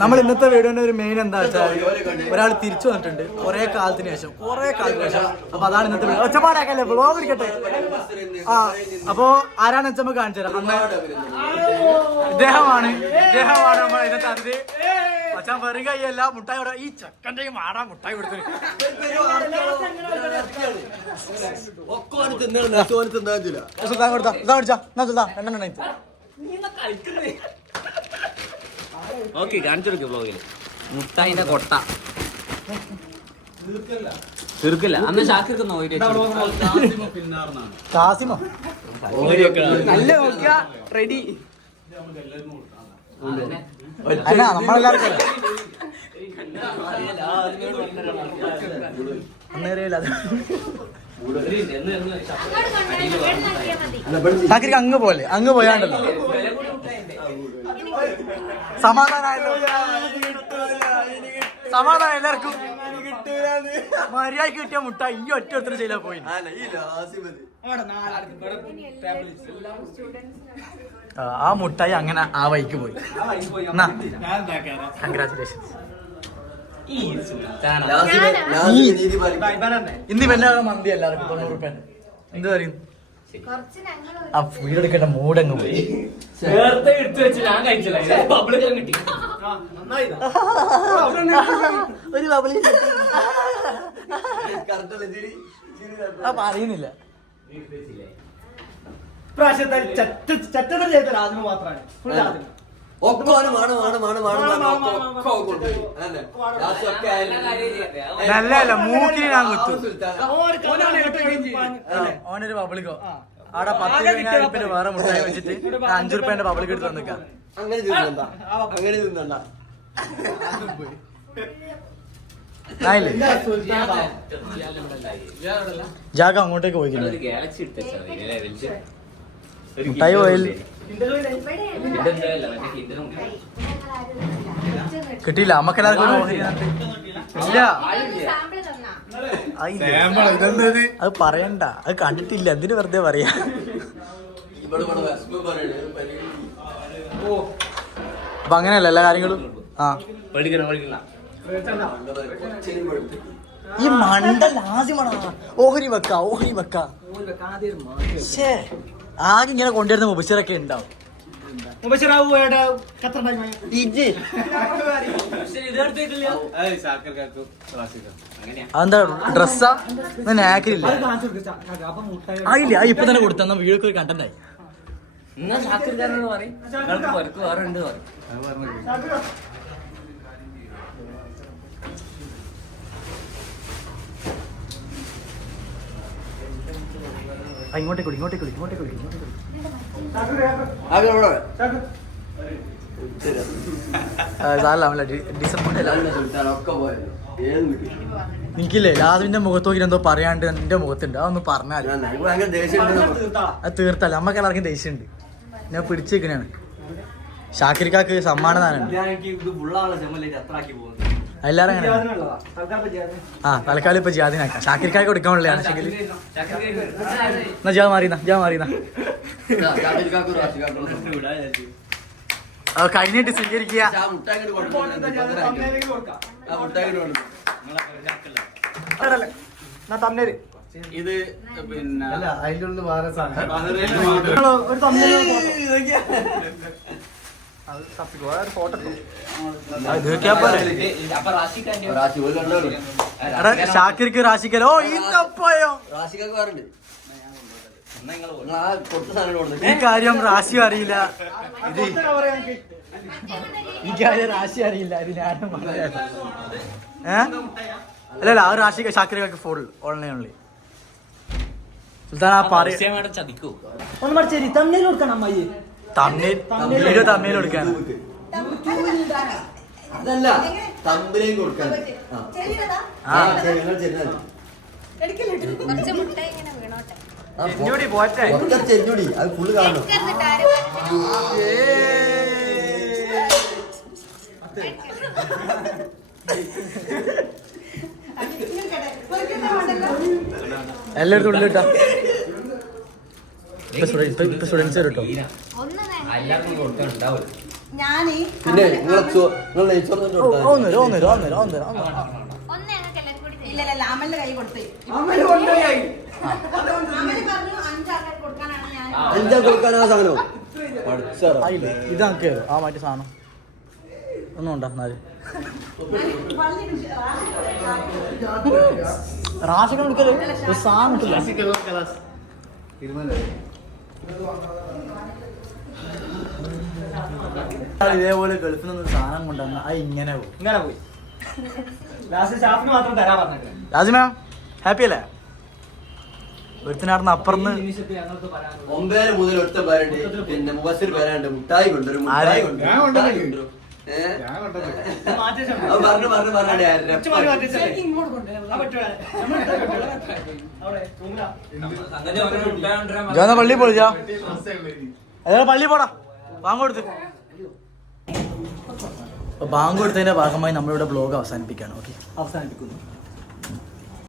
നമ്മൾ ഇന്നത്തെ വീഡിയോന്റെ ഒരു മെയിൻ എന്താ വെച്ചാൽ ഒരാൾ തിരിച്ചു വന്നിട്ടുണ്ട്. കുറെ കാലത്തിന് ശേഷം. കുറെ കാലത്തിന് ശേഷം. അപ്പൊ അതാണ് ഇന്നത്തെ വീഡിയോ ഒച്ചപ്പാടാക്കല്ലേ? ബ്ലോഗ് ഇരിക്കട്ടെ ആ അപ്പോ ആരാണ് വെച്ചാൽ നമുക്ക് കാണിച്ചു തരാം? അന്ന് ഇദ്ദേഹമാണ്. ഇദ്ദേഹമാണ് നമ്മൾ ഇന്നത്തെ അതിഥി. വെറും കൈയല്ല മുട്ടായി ഇവിടെ ഈ ചക്കന്റെ മാടാ മുട്ടായി കൊടുത്തു സുൽത്താൻ കൊടുത്താ. ഇതാ കൊടുത്താ എന്നാ സുൽത്താൻ? രണ്ടെണ്ണം ഓക്കെ കൊടുക്കും ബ്ലോഗിൽ മുട്ടായിന്റെ കൊട്ട. തീർക്കില്ല. അന്ന് ഷാക്കിർക്ക് കാസിമോ? നല്ല നോക്കിയ റെഡി അല്ല നമ്മളെല്ലാവർക്കും അങ്ങ് പോലെ അങ്ങ് പോയാണ്ടല്ലോ. സമാധാനമായല്ലോ സമാധാനം എല്ലാവർക്കും. മര്യാദയ്ക്ക് കിട്ടിയ മുട്ട ഈ ഒറ്റ ഒരുത്തരം ചെയ്താ പോയി. ആ, ആ മുട്ടായി അങ്ങനെ ആ വഴിക്ക് പോയി. കൺഗ്രാറ്റുലേഷൻസ് ഇന്ന് ഇവന്റെ മന്തി എല്ലാവർക്കും തൊണ്ണൂറ് റുപ്യ എന്ത് പറയും? ആ വീടെടുക്കേണ്ട മൂടങ്ങ് പോയി. നേരത്തെ എടുത്തു വെച്ച് ഞാൻ കഴിച്ചില്ല. പബ്ലിക് കിട്ടി. ഒരു ബബിളി ആ പറയുന്നില്ല. പ്രാവശ്യത്തെ ചെയ്ത രാജന് മാത്രമാണ്. ഫുൾ രാജന്. നല്ല അല്ല മൂക്കിന് ഞാൻ. ഓനൊരു പബ്ലിക്കോ ആടെ പത്ത് രൂപ വേറെ മുട്ടായി വെച്ചിട്ട് അഞ്ചു റുപ്യന്റെ പബ്ലിക് എടുത്ത് വന്നിക്കാം അങ്ങനെ അങ്ങനെ? ജാഗ അങ്ങോട്ടേക്ക് പോയിക്കില്ല മുട്ടായി പോയാൽ കിട്ടിയില്ല. അമ്മക്കെല്ലാവർക്കും. ഇല്ല? അത് പറയണ്ട. അത് കണ്ടിട്ടില്ല. എന്തിനു വെറുതെ പറയാ. അപ്പൊ അങ്ങനെയല്ല എല്ലാ കാര്യങ്ങളും? ആ. ഈ മണ്ട ആദ്യമാണ് ഓഹരി വെക്ക ഓഹരി വെക്ക. ആകെ ഇങ്ങനെ കൊണ്ടുവരുന്ന മുബശ്ശിറൊക്കെ ഉണ്ടാവും. മുബശ്ശിറാവു അതെന്താ ഡ്രസ്സാ? ആയില്ല? ആ ഇപ്പൊ തന്നെ കൊടുത്ത വീടൊക്കെ ഒരു കണ്ടന്റ് ആയി എന്നാ ഷാക്കിർക്കാരനോട് പറയും? വേറെ ഉണ്ട് പറയും. ഇങ്ങോട്ടേക്ക് വിളി ഇങ്ങോട്ടേക്ക് വിളി ഇങ്ങോട്ടേക്ക് വിളി ഇങ്ങോട്ടേക്ക്? എനിക്കില്ലേ ലാസിന്റെ മുഖത്ത് നോക്കി എന്തോ പറയാണ്ട് എന്റെ മുഖത്തുണ്ട്. അതൊന്ന് പറഞ്ഞാൽ. തീർത്താളാ. അത് തീർത്തല്ല നമ്മക്ക് എല്ലാവർക്കും ദേഷ്യമുണ്ട്. ഞാൻ പിടിച്ചേക്കണാണ്. ഷാക്കിരിക്കാക്ക് സമ്മാനദാനാണ് എല്ലാരും അങ്ങനെ. ആ തൽക്കാലം ഇപ്പൊ ജിയാദിനാക്കാം ഷാക്കിർക്കായി കൊടുക്കാനുള്ളതാണ് ഷെങ്കിൽ എന്നാ ജാ മാറിന ജാ മാറിന കഴിഞ്ഞിട്ട് സ്വീകരിക്കുക. ഇത് പിന്നെ അതിലുള്ള വേറെ നിങ്ങൾ ഒരു ഷാക്കിർക്ക് റാഷിക്കൽ ഓ ഈ തപ്പോയോ? റാഷിക്കൊക്കെ വേറുണ്ട് ഈ കാര്യം റാശി അറിയില്ല. ഇത്. ഈ കാര്യം റാശി അറിയില്ല. ഇത് ഞാനും അല്ലല്ല ആ റാശി ഷാക്കിരിക്കാക്ക് ഫുൾ ഓൺലൈൻ ഓൺലൈൻ സുൽത്താൻ ആ പറയ ഒന്ന് മറിച്ചേരി തമ്മിൽ കൊടുക്കണം അമ്മായി. തമ്മിൽ വീഡിയോ തമ്മിൽ കൊടുക്കാൻ അതല്ല തമ്പിലേയും കൊടുക്കാൻ ആ. ആ. ആ, ശരി, നിങ്ങൾ ചെന്നാൽ മതി. മുട്ട ഇങ്ങനെ വീണോട്ടെ. ആ, പൊ- ചെഞ്ഞുടി പോറ്റെ. ഒക്കെ ചെഞ്ഞുടി അത് ഫുള്ള് കാണണം. എല്ലായിടത്തും ഉള്ളിട്ടാ ഇപ്പൊ സ്റ്റുഡൻസ് കേട്ടോ എല്ലാവർക്കും കൊടുക്കാൻ ഞാൻ പിന്നെ നിങ്ങളെ ചോ- നിങ്ങൾ നെയ്ച്ചോറ് തന്നെ കൊടുത്താൽ മതി. ഒന്നര ഒന്നര ഒന്നര. ഒന്നര ഒന്ന് ഞങ്ങൾക്ക് എല്ലാവർക്കും കൂടി ഇല്ല ഇല്ല അമലിന്റെ കൈ കൊടുത്തേ. അമ്മേനെ കൊണ്ടുപോയി. അമൽ പറഞ്ഞു അഞ്ചാൾക്കാർ കൊടുക്കാനാണ് ഞാൻ അഞ്ചാ കൊടുക്കാൻ ആ സാധനം? പഠിച്ചറ. ആയില്ലേ? ഇത് നമുക്ക് ആ മറ്റേ സാധനം. ഒന്നും ഉണ്ടോ എന്നാൽ റാഷിനെ എടുക്കൽ ഒരു സാധനം കിട്ടില്ല ഇതേപോലെ ഗൾഫിൽ നിന്ന് സാധനം കൊണ്ടുവന്ന അത് ഇങ്ങനെ പോയി. ഇങ്ങനെ പോയി. ലാസ്റ്റ് മാത്രം തരാൻ പറഞ്ഞിട്ട്. രാജിമ ഹാപ്പി അല്ലേ? അപ്പുറന്ന് ഒമ്പതര മുതൽ ഒറ്റ പേരുണ്ട്. പിന്നെ മുബസിർ പേരുണ്ട് മുട്ടായി കൊണ്ടുവരും. മുട്ടായി? കൊണ്ടുവരും. പറഞ്ഞു പറഞ്ഞു പള്ളി പോളിച്ചാ പള്ളി പോടാ. ബാങ്ക് അപ്പൊ ബാങ്ക് കൊടുത്തതിന്റെ ഭാഗമായി നമ്മളിവിടെ ബ്ലോഗ് അവസാനിപ്പിക്കുകയാണ്. ഓക്കെ അവസാനിപ്പിക്കുന്നു.